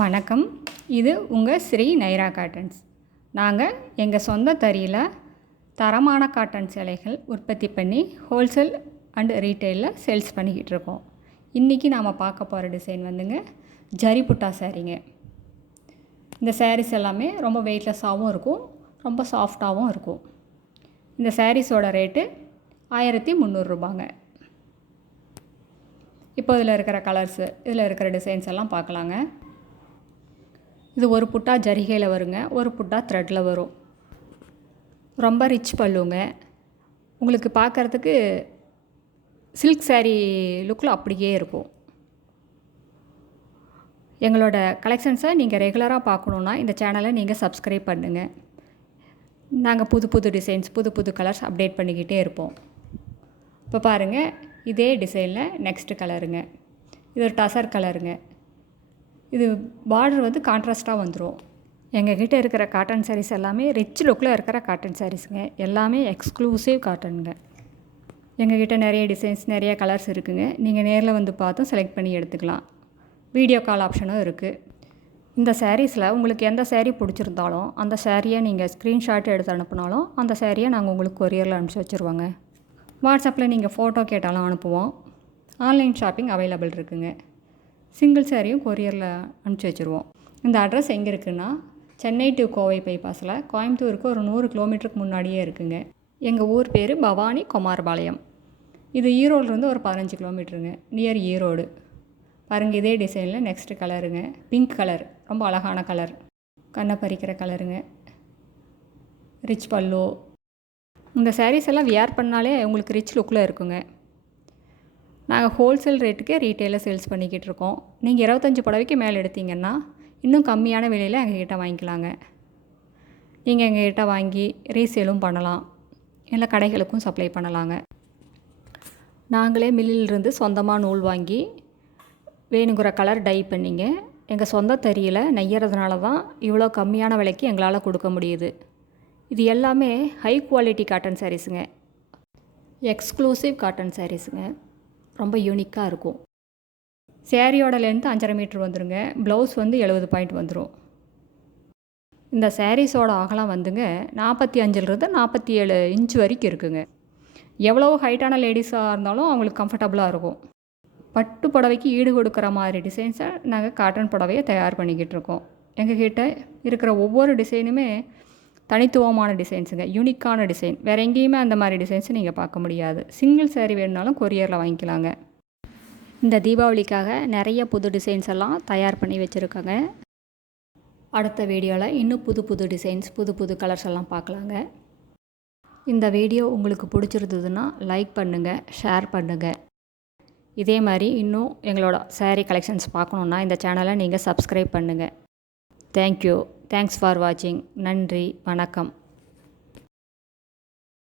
வணக்கம். இது உங்கள் ஸ்ரீ நைரா காட்டன்ஸ். நாங்கள் எங்கள் சொந்த தறியில் தரமான காட்டன் சேலைகள் உற்பத்தி பண்ணி ஹோல்சேல் அண்ட் ரீட்டெயிலில் சேல்ஸ் பண்ணிக்கிட்டு இருக்கோம். இன்றைக்கி நாம் பார்க்க போகிற டிசைன் வந்துங்க ஜரி புட்டா சாரீங்க. இந்த சாரீஸ் எல்லாமே ரொம்ப வெயிட்லெஸ்ஸாகவும் இருக்கும், ரொம்ப சாஃப்டாகவும் இருக்கும். இந்த சாரீஸோட ரேட்டு 1300 ரூபாங்க. இப்போ இதில் இருக்கிற கலர்ஸு, இதில் இருக்கிற டிசைன்ஸ் எல்லாம் பார்க்கலாங்க. இது ஒரு புட்டா ஜரிகையில் வருங்க, ஒரு புட்டா த்ரெட்டில் வரும். ரொம்ப ரிச் பல்லுங்க. உங்களுக்கு பார்க்குறதுக்கு சில்க் சாரீ லுக்கில் அப்படியே இருக்கும். எங்களோட கலெக்ஷன்ஸை நீங்கள் ரெகுலராக பார்க்கணுன்னா இந்த சேனலை நீங்கள் சப்ஸ்கிரைப் பண்ணுங்கள். நாங்கள் புது புது டிசைன்ஸ், புது புது கலர்ஸ் அப்டேட் பண்ணிக்கிட்டே இருப்போம். இப்போ பாருங்கள், இதே டிசைனில் நெக்ஸ்ட்டு கலருங்க. இது ஒரு டசர் கலருங்க. இது பார்டர் வந்து கான்ட்ராஸ்ட்டாக வந்துடும். எங்கள் கிட்டே இருக்கிற காட்டன் சாரீஸ் எல்லாமே ரிச் லுக்கில் இருக்கிற காட்டன் சாரீஸுங்க. எல்லாமே எக்ஸ்க்ளூசிவ் காட்டனுங்க. எங்கள் கிட்டே நிறைய டிசைன்ஸ், நிறைய கலர்ஸ் இருக்குதுங்க. நீங்கள் நேரில் வந்து பார்த்தும் செலக்ட் பண்ணி எடுத்துக்கலாம். வீடியோ கால் ஆப்ஷனும் இருக்குது. இந்த சாரீஸில் உங்களுக்கு எந்த சாரீ பிடிச்சிருந்தாலும் அந்த சாரியை நீங்கள் ஸ்க்ரீன்ஷாட் எடுத்து அனுப்புனாலும் அந்த சாரியை நாங்கள் உங்களுக்கு கொரியரில் அனுப்பிச்சி வச்சுருவோங்க. வாட்ஸ்அப்பில் நீங்கள் ஃபோட்டோ கேட்டாலும் அனுப்புவோம். ஆன்லைன் ஷாப்பிங் அவைலபிள் இருக்குதுங்க. சிங்கிள் சாரியும் கொரியரில் அனுப்பிச்சி வச்சுருவோம். இந்த அட்ரஸ் எங்கே இருக்குதுன்னா, சென்னை டு கோவை பைபாஸில் கோயம்புத்தூருக்கு ஒரு 100 கிலோமீட்டருக்கு முன்னாடியே இருக்குதுங்க. எங்கள் ஊர் பேர் பவானி, கொமாரபாளையம். இது ஈரோடுலேருந்து ஒரு 15 கிலோமீட்டருங்க, நியர் ஈரோடு. பாருங்கள், இதே டிசைனில் நெக்ஸ்ட்டு கலருங்க. பிங்க் கலர், ரொம்ப அழகான கலர், கண்ணை பறிக்கிற கலருங்க. ரிச் பல்லு. இந்த சாரீஸ் எல்லாம் வியர் பண்ணாலே உங்களுக்கு ரிச் லுக்கில் இருக்குங்க. நாங்கள் ஹோல்சேல் ரேட்டுக்கே ரீட்டெயிலில் சேல்ஸ் பண்ணிக்கிட்டு இருக்கோம். நீங்கள் 25 புடவைக்கு மேலே எடுத்தீங்கன்னா இன்னும் கம்மியான விலையில் எங்கள்கிட்ட வாங்கிக்கலாங்க. நீங்கள் எங்கள்கிட்ட வாங்கி ரீசேலும் பண்ணலாம், இல்லை கடைகளுக்கும் சப்ளை பண்ணலாங்க. நாங்களே மில்லிலிருந்து சொந்தமாக நூல் வாங்கி வேணுங்கிற கலர் டை பண்ணிங்க எங்கள் சொந்த தறியில் நெய்யறதுனால தான் இவ்வளோ கம்மியான விலைக்கு எங்களால் கொடுக்க முடியுது. இது எல்லாமே ஹை குவாலிட்டி காட்டன் சாரீஸுங்க, எக்ஸ்க்ளூசிவ் காட்டன் சாரீஸுங்க. ரொம்ப யூனிக்காக இருக்கும். சேரீயோட லென்த்து 5.5 மீட்டர் வந்துடுங்க. ப்ளவுஸ் வந்து 70 பாயிண்ட் வந்துடும். இந்த சாரீஸோட அகலம் வந்துங்க 45லிருந்து 47 இன்ச் வரைக்கும் இருக்குதுங்க. எவ்வளோ ஹைட்டான லேடிஸாக இருந்தாலும் அவங்களுக்கு கம்ஃபர்டபுளாக இருக்கும். பட்டு புடவைக்கு ஈடு கொடுக்குற மாதிரி டிசைன்ஸை நாங்கள் காட்டன் புடவையை தயார் பண்ணிக்கிட்டு இருக்கோம். எங்கள் கிட்ட இருக்கிற ஒவ்வொரு டிசைனுமே தனித்துவமான டிசைன்ஸுங்க, யூனிக்கான டிசைன். வேறு எங்கேயுமே அந்த மாதிரி டிசைன்ஸை நீங்கள் பார்க்க முடியாது. சிங்கிள் சாரீ வேணுனாலும் கொரியரில் வாங்கிக்கலாங்க. இந்த தீபாவளிக்காக நிறைய புது டிசைன்ஸ் எல்லாம் தயார் பண்ணி வச்சுருக்காங்க. அடுத்த வீடியோவில் இன்னும் புது புது டிசைன்ஸ், புது புது கலர்ஸ் எல்லாம் பார்க்கலாங்க. இந்த வீடியோ உங்களுக்கு பிடிச்சிருந்ததுன்னா லைக் பண்ணுங்கள், ஷேர் பண்ணுங்கள். இதே மாதிரி இன்னும் எங்களோட சாரீ கலெக்ஷன்ஸ் பார்க்கணுன்னா இந்த சேனலை நீங்கள் சப்ஸ்கிரைப் பண்ணுங்கள். தேங்க்யூ. தேங்க்ஸ் ஃபார் வாட்சிங். நன்றி, வணக்கம்.